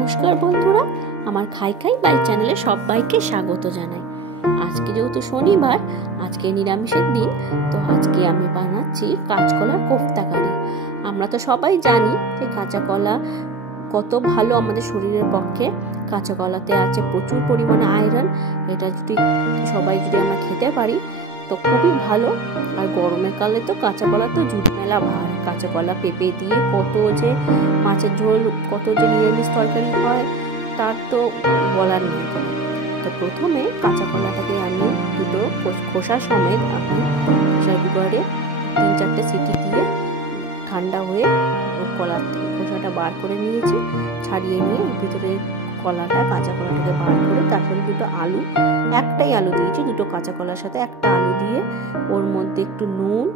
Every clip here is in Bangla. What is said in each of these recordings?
নমস্কার বন্ধুরা, আমার খাই খাই বাই চ্যানেলে সবাইকে স্বাগত জানাই। আজকে যেহেতু শনিবার, আজকে নিরামিষের দিন, তো আজকে আমি বানাচ্ছি কাঁচকলার কোফতা কারি। আমরা তো সবাই জানি যে কাঁচা কলা কত ভালো আমাদের শরীরের পক্ষে। কাঁচা কলাতে আছে প্রচুর পরিমাণে আয়রন। এটা যদি আমরা খেতে পারি তো খুবই ভালো। আর গরমের কালে তো কাঁচা কলা তো জুড়ি মেলা ভার। কাঁচা কলা পেঁপে দিয়ে কত যে মাছের ঝোল, কত যে নিরামিষ তরকারি হয় তার তো বলার নেই। তো প্রথমে কাঁচা কলাটাকে আমি দুটো খোসা সমেত আমি প্রেসার কুকারে 3-4টে সিটি দিয়ে ঠান্ডা হয়ে কলার খোসাটা বার করে নিয়েছি। ছাড়িয়ে নিয়ে ভিতরে কলাটা, কাঁচা কলাটাকে বার করে তার সাথে দুটো আলু, একটাই আলু দিয়েছি, দুটো কাঁচা কলার সাথে একটা আলু দিয়ে ওর মধ্যে একটু নুন,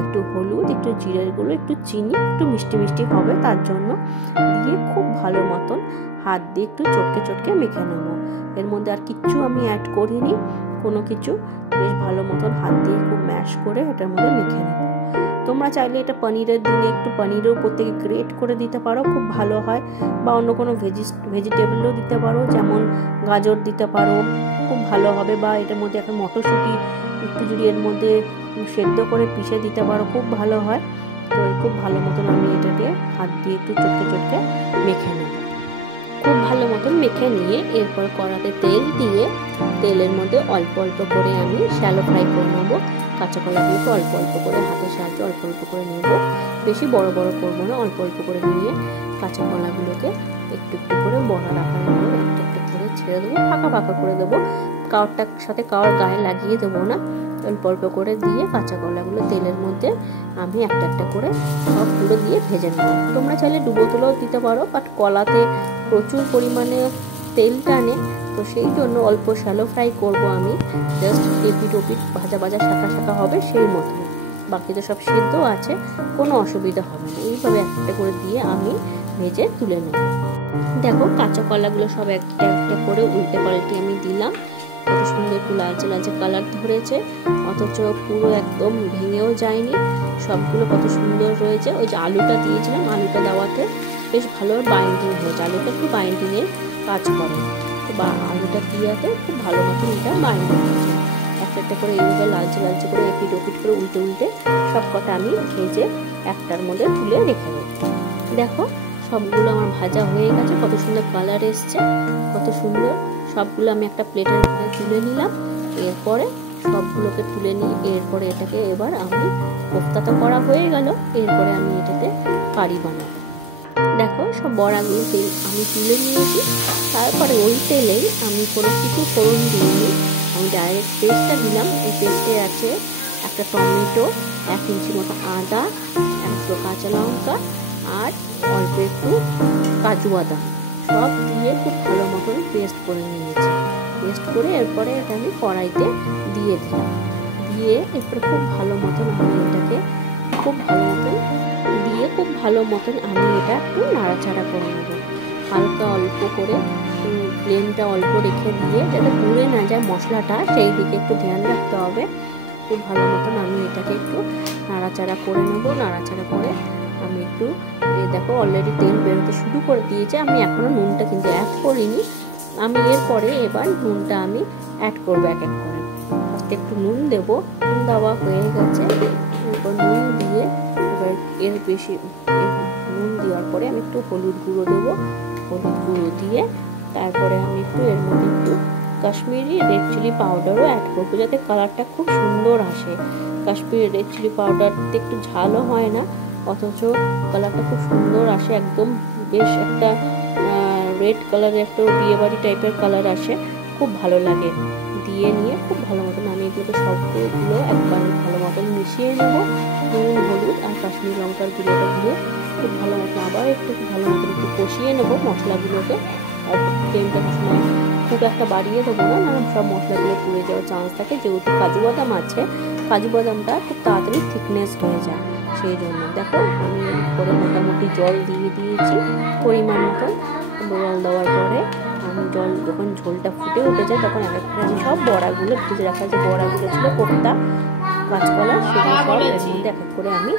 একটু হলুদ, একটু জিরের গুঁড়ো, একটু চিনি, একটু মিষ্টি মিষ্টি হবে তার জন্য দিয়ে খুব ভালো মতন হাত দিয়ে একটু চটকে চটকে মেখে নেবো। এর মধ্যে আর কিচ্ছু আমি অ্যাড করিনি, কোনো কিছু। বেশ ভালো মতন হাত দিয়ে খুব ম্যাশ করে এটার মধ্যে মেখে নেবো। তোমরা চাইলে এটা পনিরের দিনে একটু পনিরও উপর থেকে গ্রেট করে দিতে পারো, খুব ভালো হয়। বা অন্য কোনো ভেজিটেবলও দিতে পারো, যেমন গাজর দিতে পারো, খুব ভালো হবে। বা এটার মধ্যে একটা মটরশুঁটি একটু যদি এর মধ্যে সেদ্ধ করে পিষে দিতে পারো, খুব ভালো হয়। তো খুব ভালো মতন আমি এটাকে হাত দিয়ে একটু চটকে চটকে মেখে নেব। খুব ভালো মতন মেখে নিয়ে এরপর কড়াতে তেল দিয়ে তেলের মধ্যে অল্প অল্প করে আমি শ্যালো ফ্রাই করে নেবো। কাঁচা কলাগুলোকে অল্প অল্প করে হাতের সাহায্যে অল্প অল্প করে নেব, বেশি বড় বড় করবো না। অল্প অল্প করে নিয়ে কাঁচা কলাগুলোকে একটু একটু করে বড়ার আকারে নেবো, একটু একটু করে ছেড়ে দেবো, ফাঁকা ফাঁকা করে দেবো। কাওয়ারটার সাথে কাওয়ার গায়ে লাগিয়ে দেবো না। অল্প অল্প করে দিয়ে কাঁচা কলাগুলো তেলের মধ্যে আমি একটা একটা করে সবগুলো দিয়ে ভেজে নেবো। তোমরা চাইলে ডুবো তুলেও দিতে পারো, বাট কলাতে প্রচুর পরিমাণে তেল টানে, তো সেই জন্য অল্প শ্যালো ফ্রাই করবো আমি। জাস্ট এপিট ওপিট ভাজা ভাজা শাঁকা শাঁকা হবে সেই মতো। বাকি তো সব সিদ্ধ আছে, কোনো অসুবিধা হবে না। এইভাবে একটা করে দিয়ে আমি ভেজে তুলে নেব। দেখো কাঁচা কলাগুলো সব একটা একটা করে উল্টে পাল্টে আমি দিলাম। কত সুন্দর একটু লালচে লালচে কালার ধরেছে, অথচ পুরো একদম ভেঙেও যায়নি। সবগুলো কত সুন্দর রয়েছে। ওই যে আলুটা দিয়েছিলাম, আলুটা দেওয়াতে বেশ ভালো বাইন্ডিং হয়েছে। আলুটা একটু বাইন্ডিংয়ের কাজ করে, বা আলুটা দিয়াতে খুব ভালো মতন এটা বাইন্ডিং হয়েছে। একটা একটা করে এইভাবে লালচে লালচে করে এপিট ওপিট করে উল্টে উল্টে সব কটা আমি ভেজে একটার মধ্যে তুলে রেখে দেবো। দেখো সবগুলো আমার ভাজা হয়ে গেছে, কত সুন্দর কালার এসছে, কত সুন্দর। সবগুলো আমি একটা প্লেটের মধ্যে তুলে নিলাম। এরপরে সবগুলোকে তুলে নিয়ে এরপরে এটাকে এবার আমি কোফতা তো করা হয়ে গেল, এরপরে আমি এটাতে কারি বানাবো। দেখো সব বড়াগুলো তেল আমি তুলে নিয়েছি। তারপরে ওই তেলেই আমি কোনো কিছু ফোড়ন দিইনি, আমি ডাইরেক্ট পেস্টটা দিলাম। এই পেস্টে আছে একটা টমেটো, 1 ইঞ্চি মতো আদা, একটু কাঁচা লঙ্কা আর অল্প একটু কাজু বাদাম, সব দিয়ে খুব ভালো মতন পেস্ট করে নিয়েছি। পেস্ট করে এরপরে এটা আমি কড়াইতে দিয়ে দিলাম। দিয়ে এরপরে খুব ভালো মতন আমি এটাকে খুব ভালো মতন আমি এটা একটু নাড়াচাড়া করে নেব। হালকা অল্প করে ফ্লেমটা অল্প রেখে দিয়ে যাতে পুড়ে না যায় মশলাটা, সেই দিকে একটু ধ্যান রাখতে হবে। খুব ভালো মতন আমি এটাকে একটু নাড়াচাড়া করে নেব। নাড়াচাড়া করে আমি একটু দেখো অলরেডি তেল বেরোতে শুরু করে দিয়েছে। আমি এখনও নুনটা কিন্তু অ্যাড করিনি। আমি এরপরে এবার নুনটা আমি অ্যাড করবো এক এক করে। ফার্স্টে একটু নুন দেবো, নুন দেওয়া হয়ে গেছে। এরপর নুন দিয়ে এবার নুন দেওয়ার পরে আমি একটু হলুদ গুঁড়ো দেবো। হলুদ গুঁড়ো দিয়ে তারপরে আমি একটু এর মধ্যে একটু কাশ্মীরি রেড চিলি পাউডারও অ্যাড করবো, যাতে কালারটা খুব সুন্দর আসে। কাশ্মীরি রেড চিলি পাউডারতে একটু ঝালও হয় না, অথচ কালারটা খুব সুন্দর আসে। একদম বেশ একটা রেড কালারের একটা বিয়েবাড়ি টাইপের কালার আসে, খুব ভালো লাগে। দিয়ে নিয়ে খুব ভালো মতন আমি এগুলোকে সবগুলো একবার ভালো মতন মিশিয়ে নেবো। নুন, হলুদ আর কাশ্মীরি লঙ্কার গুঁড়োটা দিয়ে খুব ভালো মতন আবার একটু ভালো মতন একটু কষিয়ে নেবো মশলাগুলোকে। আর ফ্লেমটা সময় খুব একটা বাড়িয়ে দেবো না, কারণ সব মশলাগুলো পুড়ে যাওয়ার চান্স থাকে। যেহেতু কাজু বাদাম আছে, কাজু বাদামটা খুব তাড়াতাড়ি থিকনেস হয়ে যায়, সেই জন্য। দেখো আমি করে মোটামুটি জল দিয়ে দিয়েছি পরিমাণ মতন। জল দেওয়ার পরে আমি যখন ঝোলটা ফুটে উঠে যায় তখন এক এক করে আমি সব বড়াগুলো ভেজে রাখা যে বড়াগুলো ছিল কোফতা কাঁচকলা, সেগুলো সব এর মধ্যে এক এক করে আমি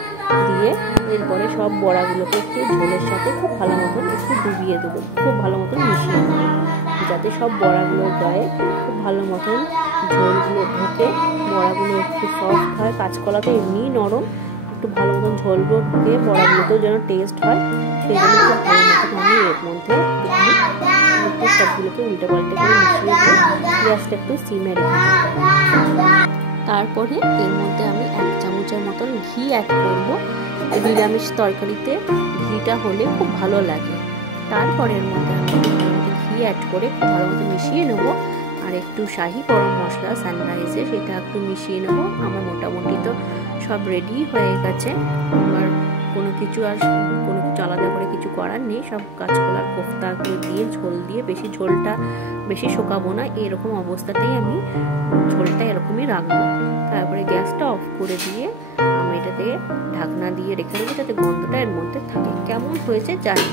দিয়ে এরপরে সব বড়াগুলোকে একটু ঝোলের সাথে খুব ভালো মতন একটু ডুবিয়ে দেবো, খুব ভালো মতন মিশিয়ে নেবো, যাতে সব বড়াগুলোর গায়ে খুব ভালো মতন ঝোলগুলো ঢুকে বড়াগুলো একটু সফট হয়। কাঁচকলা তো এমনিই নরম, একটু ভালো মতন ঝোলগুলো ঢুকে বড়াগুলোতেও যেন টেস্ট হয়, সেই জন্য খুব ভালো মতন আমি এর মধ্যে একটু সবগুলোকে উল্টে পাল্টে করে মিশিয়ে দিয়ে গ্যাসটা একটু সিমে রেখে তারপরে এর মধ্যে আমি 1 চামচের মতন ঘি অ্যাড করব। নিরামিষ তরকারিতে ঘিটা হলে খুব ভালো লাগে। তারপরে এর মধ্যে আমি ঘি অ্যাড করে খুব ভালো মতো মিশিয়ে নেবো। আর একটু শাহি গরম মশলা সানরাইজে সেটা একটু মিশিয়ে নেবো। আমার মোটামুটি তো সব রেডি হয়ে গেছে। আমার কোনো কিছু আলাদা করে কিছু করার নেই। সব কাঁচকলার কোফতাগুলো দিয়ে ঝোল দিয়ে, বেশি ঝোলটা বেশি শোকাবো না, এরকম অবস্থাতেই আমি ঝোলটা এরকমই রাখবো। তারপরে গ্যাসটা অফ করে দিয়ে আমি এটাতে ঢাকনা দিয়ে রেখে দেবো যাতে গন্ধটা এর মধ্যে থাকে। কেমন হয়েছে জানি।